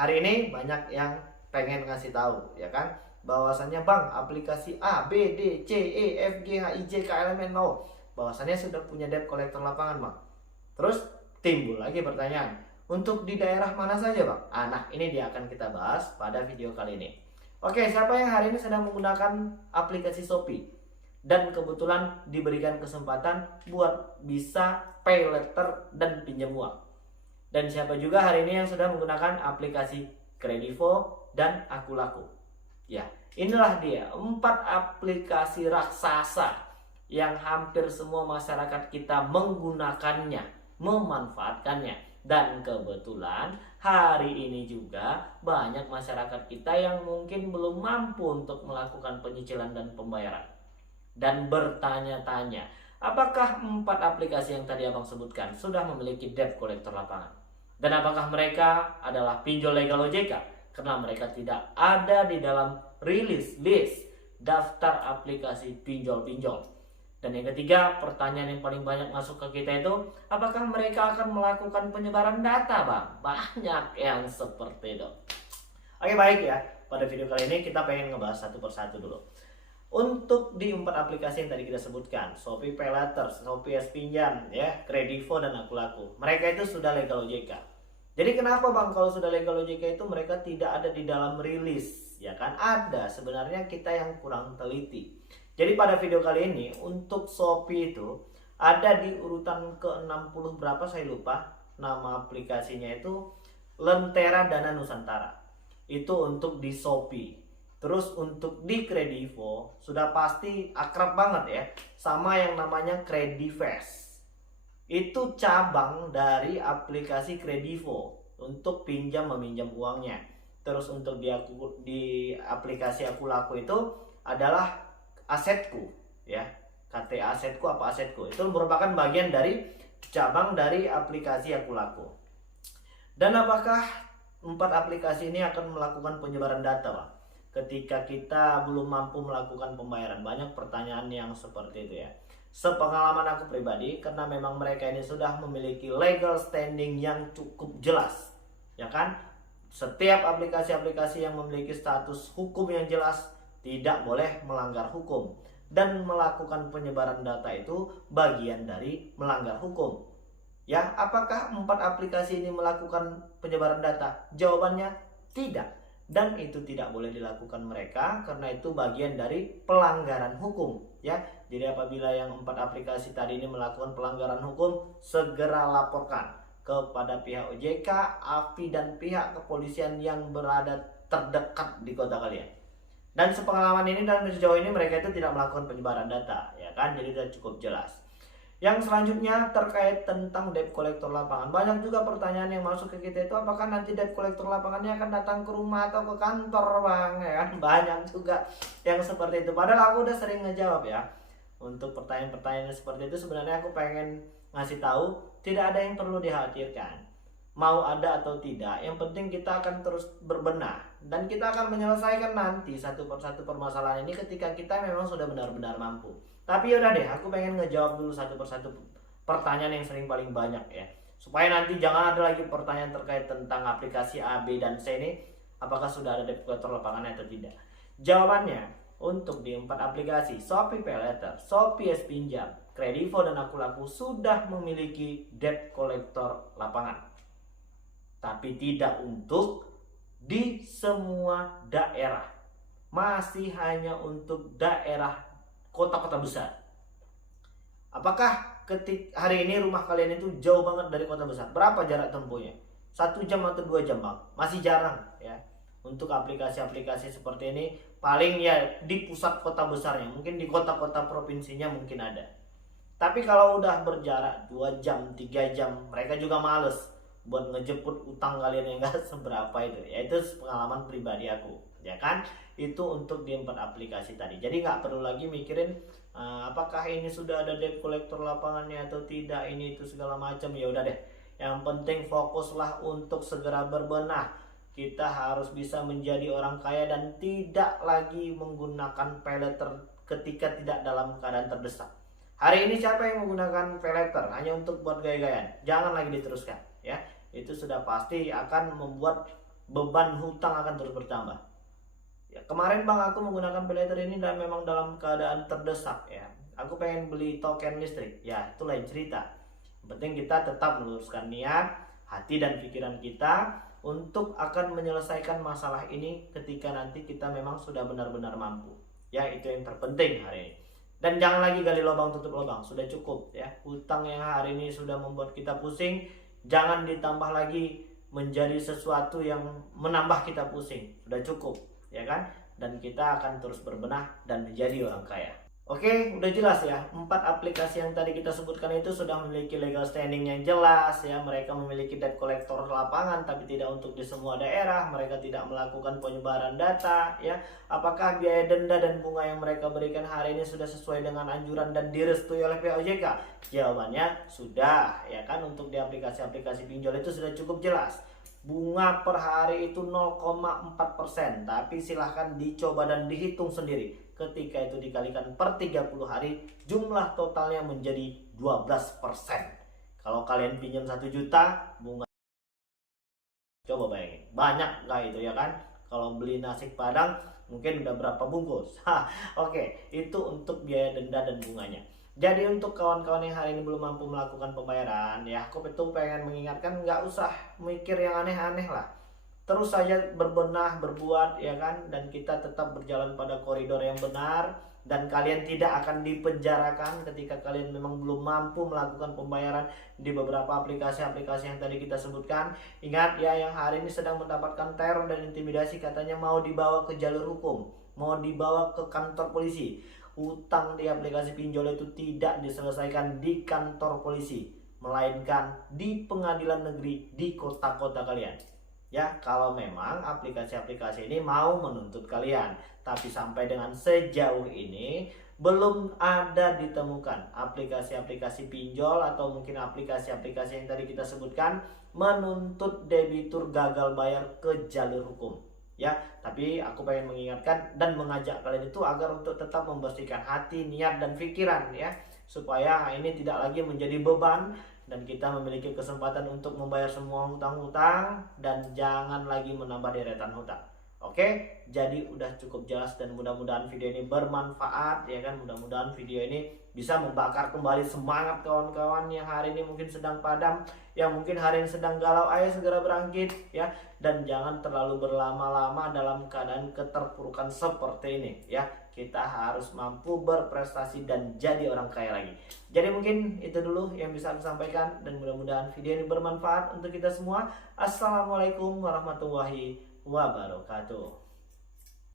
hari ini banyak yang pengen ngasih tahu, ya kan, bahwasannya bang, aplikasi A, B, D, C, E, F, G, H, I, J, K, L, M, N, O, bahwasannya sudah punya debt collector lapangan bang. Terus timbul lagi pertanyaan, untuk di daerah mana saja bang? Nah ini dia akan kita bahas pada video kali ini. Oke, siapa yang hari ini sedang menggunakan aplikasi Shopee dan kebetulan diberikan kesempatan buat bisa pay letter dan pinjam uang? Dan siapa juga hari ini yang sudah menggunakan aplikasi Kredivo dan Akulaku? Ya, inilah dia 4 aplikasi raksasa yang hampir semua masyarakat kita menggunakannya, memanfaatkannya. Dan kebetulan hari ini juga banyak masyarakat kita yang mungkin belum mampu untuk melakukan penyicilan dan pembayaran. Dan bertanya-tanya, apakah 4 aplikasi yang tadi abang sebutkan sudah memiliki debt collector lapangan? Dan apakah mereka adalah pinjol legal OJK? Karena mereka tidak ada di dalam rilis list daftar aplikasi pinjol-pinjol. Dan yang ketiga, pertanyaan yang paling banyak masuk ke kita itu, apakah mereka akan melakukan penyebaran data bang? Banyak yang seperti itu. Oke, baik ya, pada video kali ini kita pengen ngebahas satu persatu dulu. Untuk di 4 aplikasi yang tadi kita sebutkan, Shopee Pay Later, Shopee S Pinjam, ya, Kredivo dan Akulaku, mereka itu sudah legal OJK. Jadi kenapa bang kalau sudah legal OJK itu mereka tidak ada di dalam rilis? Ya kan ada, sebenarnya kita yang kurang teliti. Jadi pada video kali ini untuk Shopee itu ada di urutan ke-60 berapa saya lupa, nama aplikasinya itu Lentera Dana Nusantara. Itu untuk di Shopee. Terus untuk di Kredivo sudah pasti akrab banget ya sama yang namanya Kredivest. Itu cabang dari aplikasi Kredivo untuk pinjam meminjam uangnya. Terus untuk di aplikasi Akulaku itu adalah Asetku, ya, KT Asetku apa Asetku, itu merupakan bagian dari cabang dari aplikasi Akulaku. Dan apakah 4 aplikasi ini akan melakukan penyebaran data bang ketika kita belum mampu melakukan pembayaran? Banyak pertanyaan yang seperti itu ya. Sepengalaman aku pribadi, karena memang mereka ini sudah memiliki legal standing yang cukup jelas, ya kan, setiap aplikasi-aplikasi yang memiliki status hukum yang jelas tidak boleh melanggar hukum, dan melakukan penyebaran data itu bagian dari melanggar hukum. Ya, apakah 4 aplikasi ini melakukan penyebaran data? Jawabannya tidak. Dan itu tidak boleh dilakukan mereka karena itu bagian dari pelanggaran hukum, ya. Jadi apabila yang 4 aplikasi tadi ini melakukan pelanggaran hukum, segera laporkan kepada pihak OJK, AFI dan pihak kepolisian yang berada terdekat di kota kalian. Dan sepengalaman ini dan sejauh ini mereka itu tidak melakukan penyebaran data, ya kan, jadi sudah cukup jelas. Yang selanjutnya terkait tentang debt collector lapangan, banyak juga pertanyaan yang masuk ke kita itu, apakah nanti debt collector lapangannya akan datang ke rumah atau ke kantor bang, ya kan, banyak juga yang seperti itu. Padahal aku udah sering ngejawab ya. Untuk pertanyaan-pertanyaan seperti itu sebenarnya aku pengen ngasih tahu, tidak ada yang perlu dikhawatirkan. Mau ada atau tidak, yang penting kita akan terus berbenah dan kita akan menyelesaikan nanti satu persatu permasalahan ini ketika kita memang sudah benar-benar mampu. Tapi yaudah deh, aku pengen ngejawab dulu satu persatu pertanyaan yang sering paling banyak ya, supaya nanti jangan ada lagi pertanyaan terkait tentang aplikasi A, B, dan C ini, apakah sudah ada debt collector lapangan atau tidak. Jawabannya, untuk di 4 aplikasi Shopee Pay Later, Shopee S Pinjam, Kredivo dan Akulaku sudah memiliki debt collector lapangan. Tapi tidak untuk di semua daerah, masih hanya untuk daerah kota-kota besar. Apakah hari ini rumah kalian itu jauh banget dari kota besar? Berapa jarak tempuhnya? 1 jam atau 2 jam bang? Masih jarang ya. Untuk aplikasi-aplikasi seperti ini paling ya di pusat kota besarnya, mungkin di kota-kota provinsinya mungkin ada. Tapi kalau udah berjarak 2 jam, 3 jam, mereka juga males buat ngejemput utang kalian yang gak seberapa itu. Ya itu pengalaman pribadi aku, ya kan. Itu untuk di 4 aplikasi tadi. Jadi nggak perlu lagi mikirin apakah ini sudah ada debt collector lapangannya atau tidak, ini itu segala macam. Ya udah deh, yang penting fokuslah untuk segera berbenah. Kita harus bisa menjadi orang kaya dan tidak lagi menggunakan pay letter ketika tidak dalam keadaan terdesak. Hari ini siapa yang menggunakan pay letter hanya untuk buat gaya-gayaan? Jangan lagi diteruskan ya. Itu sudah pasti akan membuat beban hutang akan terus bertambah. Ya, kemarin bang aku menggunakan paylater ini dan memang dalam keadaan terdesak ya. Aku pengen beli token listrik, ya itu lain cerita. Yang penting kita tetap meluruskan niat, hati dan pikiran kita untuk akan menyelesaikan masalah ini ketika nanti kita memang sudah benar-benar mampu. Ya itu yang terpenting hari ini. Dan jangan lagi gali lubang tutup lubang, sudah cukup ya. Hutang yang hari ini sudah membuat kita pusing, jangan ditambah lagi menjadi sesuatu yang menambah kita pusing. Sudah cukup, ya kan? Dan kita akan terus berbenah dan menjadi orang kaya. Oke, udah jelas ya. 4 aplikasi yang tadi kita sebutkan itu sudah memiliki legal standing yang jelas ya. Mereka memiliki debt collector lapangan tapi tidak untuk di semua daerah. Mereka tidak melakukan penyebaran data ya. Apakah biaya denda dan bunga yang mereka berikan hari ini sudah sesuai dengan anjuran dan direstui oleh POJK? Jawabannya sudah ya kan. Untuk di aplikasi-aplikasi pinjol itu sudah cukup jelas. Bunga per hari itu 0,4%, tapi silahkan dicoba dan dihitung sendiri. Ketika itu dikalikan per 30 hari, jumlah totalnya menjadi 12%. Kalau kalian pinjam 1 juta, bunga coba bayangin, banyak nggak itu ya kan? Kalau beli nasi padang mungkin udah berapa bungkus. Oke, itu untuk biaya denda dan bunganya. Jadi untuk kawan-kawan yang hari ini belum mampu melakukan pembayaran, ya aku itu pengen mengingatkan nggak usah mikir yang aneh-aneh lah. Terus saja berbenah, berbuat ya kan, dan kita tetap berjalan pada koridor yang benar, dan kalian tidak akan dipenjarakan ketika kalian memang belum mampu melakukan pembayaran di beberapa aplikasi-aplikasi yang tadi kita sebutkan. Ingat ya, yang hari ini sedang mendapatkan teror dan intimidasi katanya mau dibawa ke jalur hukum, mau dibawa ke kantor polisi. Utang di aplikasi pinjol itu tidak diselesaikan di kantor polisi, melainkan di pengadilan negeri di kota-kota kalian. Ya, kalau memang aplikasi-aplikasi ini mau menuntut kalian. Tapi sampai dengan sejauh ini belum ada ditemukan aplikasi-aplikasi pinjol atau mungkin aplikasi-aplikasi yang tadi kita sebutkan menuntut debitur gagal bayar ke jalur hukum. Ya, tapi aku pengen mengingatkan dan mengajak kalian itu agar untuk tetap membersihkan hati, niat dan pikiran ya, supaya ini tidak lagi menjadi beban dan kita memiliki kesempatan untuk membayar semua hutang-hutang dan jangan lagi menambah deretan hutang. Oke, jadi udah cukup jelas dan mudah-mudahan video ini bermanfaat ya kan. Mudah-mudahan video ini bisa membakar kembali semangat kawan-kawan yang hari ini mungkin sedang padam, yang mungkin hari ini sedang galau. Ayo segera bangkit ya, dan jangan terlalu berlama-lama dalam keadaan keterpurukan seperti ini ya. Kita harus mampu berprestasi dan jadi orang kaya lagi. Jadi mungkin itu dulu yang bisa aku sampaikan dan mudah-mudahan video ini bermanfaat untuk kita semua. Assalamualaikum warahmatullahi wabarakatuh.